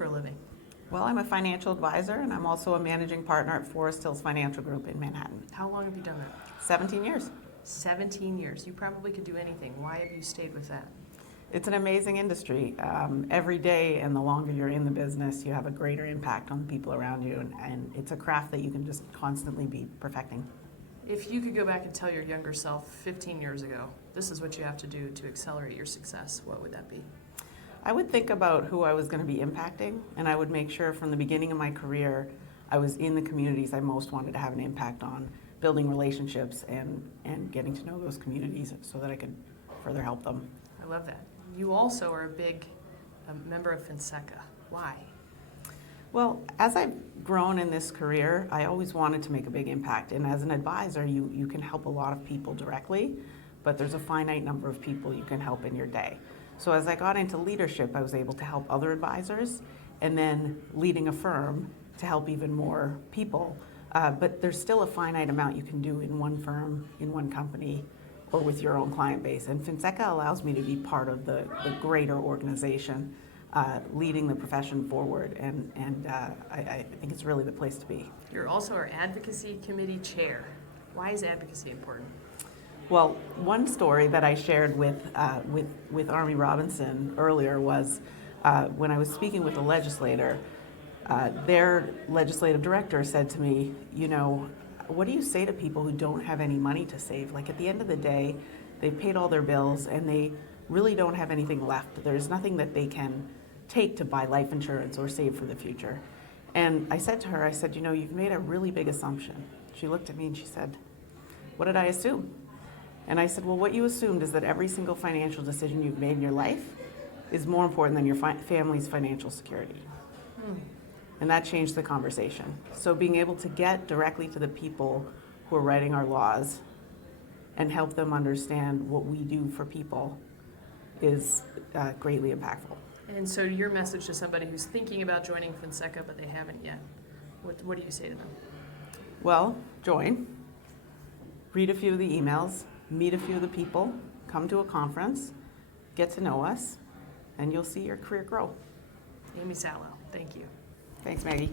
for a living? Well, I'm a financial advisor, and I'm also a managing partner at Forest Hills Financial Group in Manhattan. How long have you done that? 17 years. 17 years. You probably could do anything. Why have you stayed with that? It's an amazing industry. Every day, and the longer you're in the business, you have a greater impact on the people around you, and it's a craft that you can just constantly be perfecting. If you could go back and tell your younger self 15 years ago, this is what you have to do to accelerate your success, what would that be? I would think about who I was going to be impacting, and I would make sure from the beginning of my career I was in the communities I most wanted to have an impact on, building relationships and getting to know those communities so that I could further help them. I love that. You also are a big member of Fonseca. Why? Well, as I've grown in this career, I always wanted to make a big impact. And as an advisor, you can help a lot of people directly, but there's a finite number of people you can help in your day. So as I got into leadership, I was able to help other advisors, and then leading a firm to help even more people. But there's still a finite amount you can do in one firm, in one company, or with your own client base. And Fonseca allows me to be part of the greater organization, leading the profession forward, and I think it's really the place to be. You're also our advocacy committee chair. Why is advocacy important? Well, one story that I shared with Army Robinson earlier was when I was speaking with a legislator, their legislative director said to me, you know, what do you say to people who don't have any money to save? Like, at the end of the day, they've paid all their bills and they really don't have anything left. There's nothing that they can take to buy life insurance or save for the future. And I said to her, I said, you know, you've made a really big assumption. She looked at me and she said, what did I assume? And I said, well, what you assumed is that every single financial decision you've made in your life is more important than your family's financial security. And that changed the conversation. So being able to get directly to the people who are writing our laws and help them understand what we do for people is greatly impactful. And so your message to somebody who's thinking about joining Fonseca but they haven't yet, what do you say to them? Well, join, read a few of the emails, meet a few of the people, come to a conference, get to know us, and you'll see your career grow. Amy Salo, thank you. Thanks, Maggie.